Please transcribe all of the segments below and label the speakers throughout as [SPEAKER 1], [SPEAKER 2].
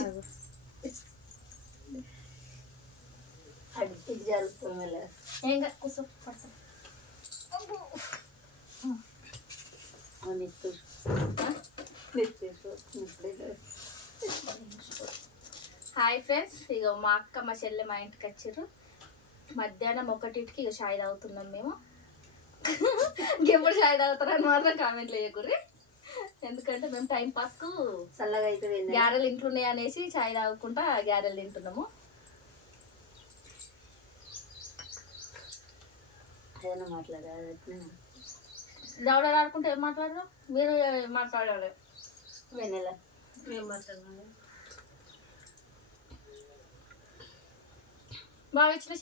[SPEAKER 1] ఆగు.
[SPEAKER 2] జరుగుతుంది
[SPEAKER 1] ఏం కూర్చో హాయ్ ఫ్రెండ్స్ ఇక మా అక్క మా చెల్లె మా ఇంటికి వచ్చారు మధ్యాహ్నం ఒకటింటికి ఇక షాయి తాగుతున్నాం మేము ఎప్పుడు చాయ్ తాగుతారని మాత్రం కామెంట్లు వేయకూరి ఎందుకంటే మేము టైం పాస్కు
[SPEAKER 2] చల్లగా అవుతుంది?
[SPEAKER 1] గ్యారెలు ఇంట్లో ఉన్నాయి అనేసి చాయ్ తాగుకుంటా గ్యారెలు తింటున్నాము.
[SPEAKER 2] ఏదైనా మాట్లాడాలి?
[SPEAKER 1] ఆడుకుంటే ఏం మాట్లాడరు? మీరు మాట్లాడాలి.
[SPEAKER 2] వెన్నెల
[SPEAKER 3] మేము
[SPEAKER 1] బాగా ఇచ్చిన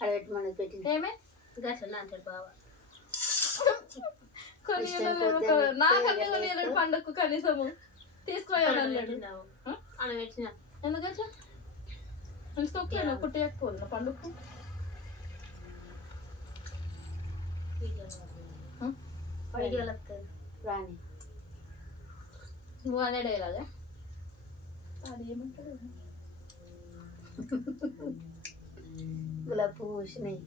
[SPEAKER 2] అడబెట్టి మనకి పెట్టింది
[SPEAKER 1] ఏమే?
[SPEAKER 3] గట్లనే అంటాడు బావ.
[SPEAKER 1] నేను
[SPEAKER 2] వేస్తావు.
[SPEAKER 1] పండుగకు కనీసము. తీసుకోవాలి అన్నాడు. ఎందుకంటే తీసుకోకపోయినా పుట్టి ఎక్కువ పండుగకు
[SPEAKER 2] రాణి
[SPEAKER 1] నువ్వు అది
[SPEAKER 2] గులాబీ పువ్వు పూసినాయి.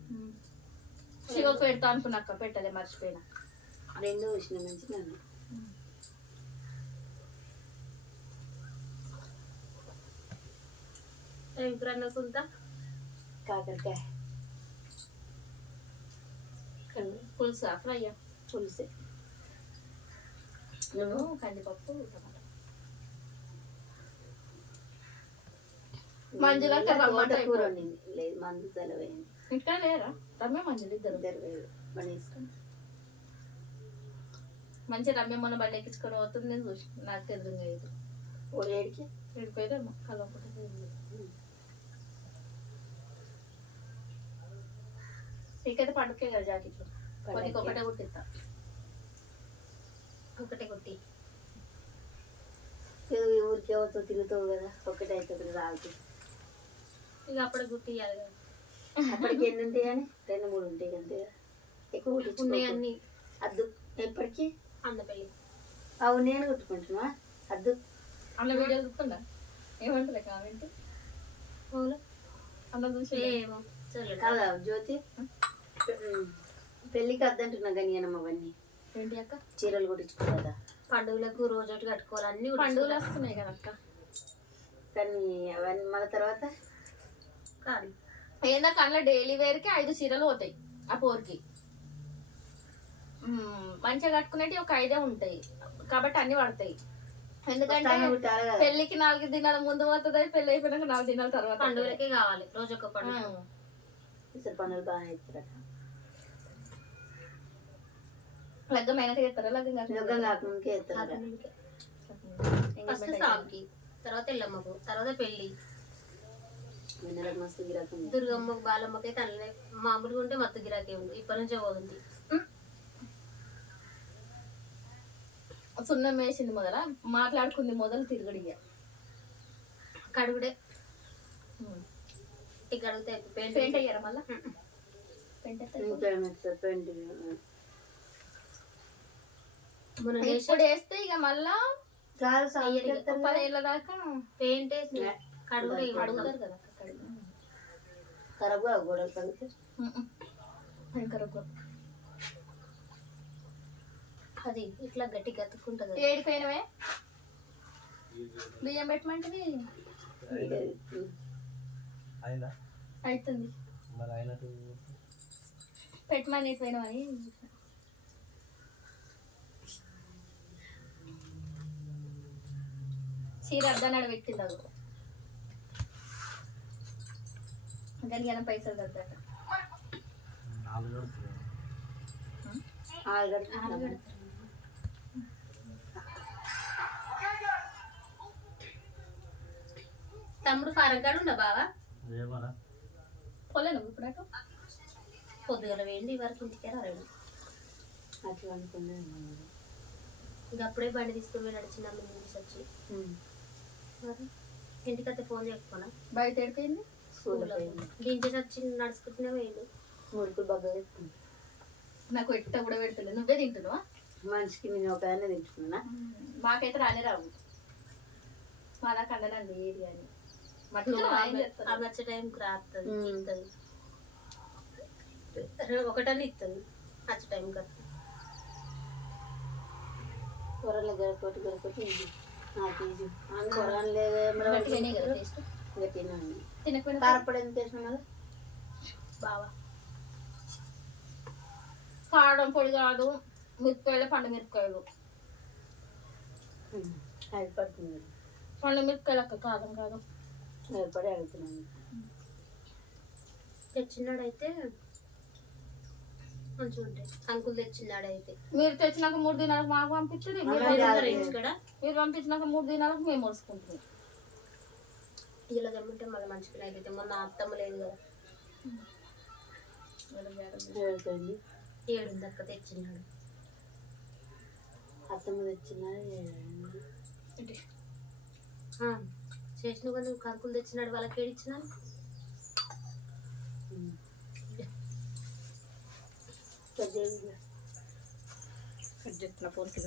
[SPEAKER 1] శివకు పెడతా అనుకున్నాక పెట్టలే మర్చిపోయినా.
[SPEAKER 2] రెండు పూసినాయి మంచిగా ఉన్నాయి.
[SPEAKER 3] ఏం కూర అనుకుంటా
[SPEAKER 2] కాకరకాయ.
[SPEAKER 1] పులుసా ఫ్రై
[SPEAKER 2] పులుసు.
[SPEAKER 1] నువ్వు కందిపప్పు టమాటా. రమ్మంటే
[SPEAKER 2] కూర లేదు మందు తెలవైంది
[SPEAKER 1] ఇంకా లేరా? రమ్య మంజులు ఇద్దరు.
[SPEAKER 2] ఇద్దరు వేరు పడేసుకుని
[SPEAKER 1] మంచిగా రమ్య మొన్న బండి ఎక్కించుకొని పోతుంది నేను చూసి నాకు తెలియదు
[SPEAKER 2] ఓ ఏడికి?
[SPEAKER 1] వెళ్ళిపోయారేమో కలవకుండా నీకైతే పండుగకే కదా జాకెట్లు కొన్ని ఒకటే కుట్టిస్తా
[SPEAKER 3] ఒకటే కొట్టి
[SPEAKER 2] ఊరికి ఎవరితో తిరుగుతావు కదా ఒకటే అవుతుంది రాదు.
[SPEAKER 3] ఇక అప్పుడే గుట్టి ఇవ్వాలి కదా.
[SPEAKER 2] అప్పటికి ఎన్ని ఉంటాయి అని రెండు మూడు ఉంటాయి అంతే కదా. ఎక్కువ
[SPEAKER 3] ఉన్నాయి. అన్ని.
[SPEAKER 2] అద్దు ఎప్పటికీ?
[SPEAKER 3] అందపల్లి
[SPEAKER 2] అవు నేను కుట్టుకుంటున్నా అద్దు.
[SPEAKER 1] అందులో వీడియో చూస్తుందా ఏమంటారు కామెంట్?
[SPEAKER 3] అవును
[SPEAKER 1] అందులో చూసి
[SPEAKER 3] ఏమో. చల్లడు
[SPEAKER 2] కాదా జ్యోతి. పెళ్ళికి అద్దంటున్నా గనియనమ్మ అవన్నీ.
[SPEAKER 1] ఏంటి అక్క?
[SPEAKER 2] చీరలు కుట్టించుకోదా
[SPEAKER 3] పండుగలకు రోజు కట్టుకోవాలి అన్ని
[SPEAKER 1] పండుగలు వస్తున్నాయి కదా అక్క.
[SPEAKER 2] కానీ అవన్నీ మళ్ళీ తర్వాత?
[SPEAKER 3] కాదు.
[SPEAKER 1] ఏందాక అందులో డైలీ వేర్కి ఐదు చీరలు పోతాయి ఆ పోర్కి. మంచిగా కట్టుకునేటి ఒక ఐదే ఉంటాయి. కాబట్టి అన్ని పడతాయి. ఎందుకంటే పెళ్ళికి నాలుగు దినాల ముందు పోతుంది పెళ్ళి అయిపోయినాక నాలుగు దినాల తర్వాత
[SPEAKER 3] పండుగలకే కావాలి రోజు ఒక పండుగ
[SPEAKER 2] పనులు బాగా
[SPEAKER 1] లగ్గం అయినాక చేస్తారా? లగ్గం
[SPEAKER 2] లగ్గం కాకముందుకే
[SPEAKER 3] ఫస్ట్ సాగుకి తర్వాత ఎల్లమ్మకు తర్వాత
[SPEAKER 2] పెళ్ళి.
[SPEAKER 3] దుర్గమ్మకు బాలమ్మకి అయితే అల్లనే మామూలుగా ఉంటే మత్తు గిరాకీ ఉంది. ఇప్పటి నుంచే పోతుంది.
[SPEAKER 1] సున్నం వేసింది మొదల మాట్లాడుకుంది మొదలు తిరుగుడిగా
[SPEAKER 3] కడుగుడే. ఇక అడిగితే పెయింట్
[SPEAKER 1] పెయింట్ అయ్యారా మళ్ళా? పెయింట్ ఇప్పుడు వేస్తే ఇక మళ్ళా పదేళ్ళ దాకా
[SPEAKER 3] పెయింట్ వేసి కడుగుడే
[SPEAKER 1] అడుగుతారు కదా
[SPEAKER 2] గోడలు
[SPEAKER 3] అది ఇట్లా గట్టి గతుక్కుంటది.
[SPEAKER 1] ఏడిపోయినవే? బియ్యం పెట్టమంటే
[SPEAKER 4] అయిందా
[SPEAKER 1] అవుతుంది పెట్టమని పోయినవని చీర అర్ధనాడు పెట్టింది అది. దానికి ఏమైనా పైసలు
[SPEAKER 4] నాలుగు గడుపుతుంది.
[SPEAKER 3] తమ్ముడు ఫారం కాడు ఉందా బావా?
[SPEAKER 4] ఏమరా
[SPEAKER 1] పోలే నువ్వు ఇప్పుడు అటు
[SPEAKER 3] పొద్దుగల వేయండి వరకు ఇంటికే రాడు
[SPEAKER 2] అట్లా అనుకున్నాను
[SPEAKER 3] ఇక అప్పుడే బండి తీసుకుని పోయి నడిచిన నుంచి వచ్చి. మరి ఇంటికైతే ఫోన్ చేయకపోనా?
[SPEAKER 1] బయట ఎడిపోయింది
[SPEAKER 2] స్కూల్ పోయింది.
[SPEAKER 3] దించేసి వచ్చి నడుచుకుంటూనే పోయిండు.
[SPEAKER 2] ముడుకులు బాగా
[SPEAKER 1] నాకు ఎట్ట కూడా పెడుతుంది నువ్వే తింటున్నావా?
[SPEAKER 2] మనిషికి నేను ఒక ఆయన తింటున్నా.
[SPEAKER 1] మాకైతే రానే రావు. మా దాకా అండడం లేదు కానీ
[SPEAKER 3] టైంకి రాస్తుంది. ఇస్తుంది ఒకటని ఇస్తుంది వచ్చే టైంకి వస్తుంది
[SPEAKER 2] కూరలు గడపటి గడపటి నాకు లేదు. ఇంకా కారపొడి వేసిన మళ్ళీ
[SPEAKER 3] బావా.
[SPEAKER 1] కారం పొడి కాదు మిరపకాయలు పండు మిరపకాయలు. పండు మిరపకాయలు అక్క కారం కాదు.
[SPEAKER 2] ఏర్పడి అడుగుతున్నాను.
[SPEAKER 3] తెచ్చినాడైతే మంచిగా ఉంటాయి. అంకుల్ తెచ్చినాడైతే.
[SPEAKER 1] మీరు తెచ్చినాక మూడు దినాలకు మాకు పంపించండి. మీరు పంపించినాక మూడు దినాలకు మేము వడుచుకుంటాం
[SPEAKER 3] ఇలా తెమ్మంటే మళ్ళీ మంచిగా అయితే మొన్న అత్తమ్మ లేదు కదా. ఏడు దక్క తెచ్చినాడు.
[SPEAKER 2] అత్తమ్మ తెచ్చిన
[SPEAKER 3] ఆ, చేసిన కానీ కంకులు తెచ్చినాడు వాళ్ళకి ఏడిచ్చినాను
[SPEAKER 2] పెద్ద
[SPEAKER 1] చెప్తున్న పోటీ